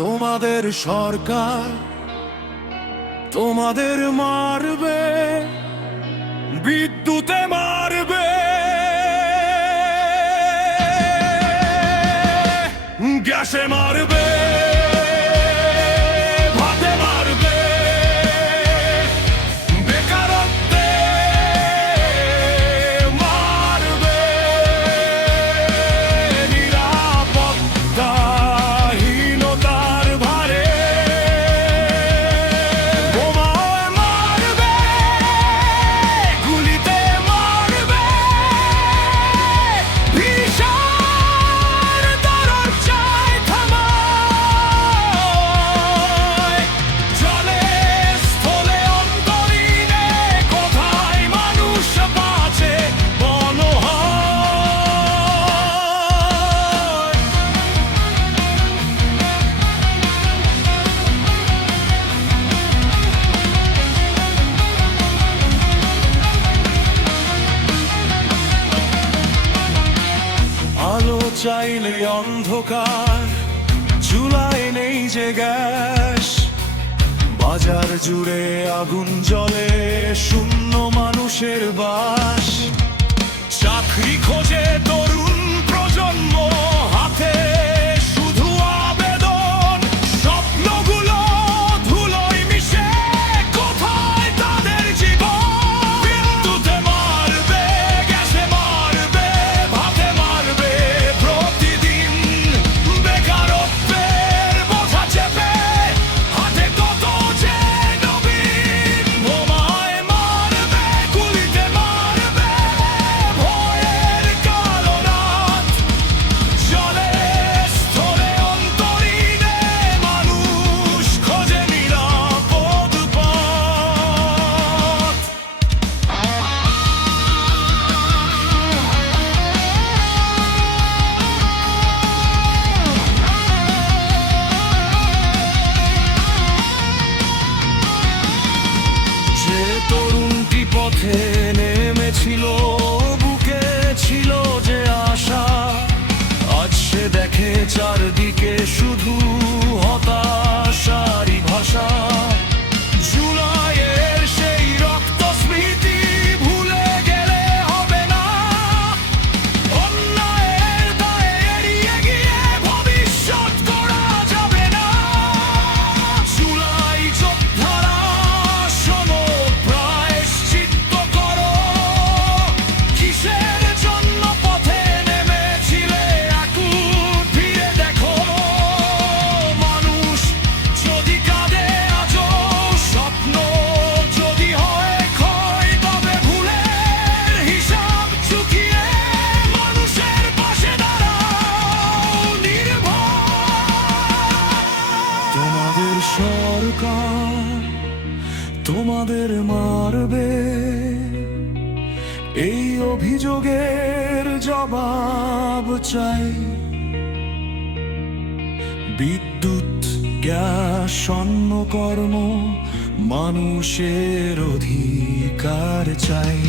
তোমাদের সরকার তোমাদের মারবে, বিদ্যুতে মারবে, গ্যাসে মারবে, ভাতে মারবে, বেকারত্বে মারবে, নিরাপত্তাহীনতার ভারে বোমায় মারবে, গুলিতে মারবে, ভীষণ দরজায় থামায়, জলে স্থলে অন্তরীণে কোথায় মানুষ বাঁচে বনহায়। আলো চাইলে অন্ধকার, চুলায় নেই যে গ্যাস, বাজার জুড়ে আগুন জ্বলে, শূন্য মানুষের বাস। চাকরি খোঁজে তরুণ প্রজন্ম, হাতে শুধু আবেদন, স্বপ্নগুলো ধুলোয় মিশে, কোথায় তাদের জীবন? বিদ্যুতে মারবে, গ্যাসে মারবে, ভাতে মারবে, প্রতিদিন বেকারত্বের বোঝা চেপে, হাতে কত যে নবীন। বোমায় মারবে, গুলিতে মারবে, ভয়ের কালো রাত, জলে স্থলে অন্তরীণে মানুষ খোঁজে নিরাপদ পথ। যে তরুণটি পথে নেমেছিল, বুকে ছিল যে আশা, আজ সে দেখে চারদিকে শুধু হতাশারই ভাষা। জুলাইয়ের সেই রক্ত স্মৃতি ভুলে গেলে হবে না, অন্যায়ের দায়ে এড়িয়ে গিয়ে ভবিষ্যৎ গড়া যাবে না। জুলাই যোদ্ধারা শোনো, প্রায়শ্চিত্ত করো, কিসের জন্য পথে নেমেছিলে এখন ফিরে দেখো। মানুষ যদি কাঁদে আজও, স্বপ্ন যদি হয় ক্ষয়, তবে ভুলের হিসাব চুকিয়ে মানুষের পাশে দাঁড়াও নির্ভয়। তোমাদের সরকার তোমাদের মারবে, এই অভিযোগের জবাব চাই। বিদ্যুৎ, গ্যাস, অন্ন, কর্ম, মানুষের অধিকার চাই।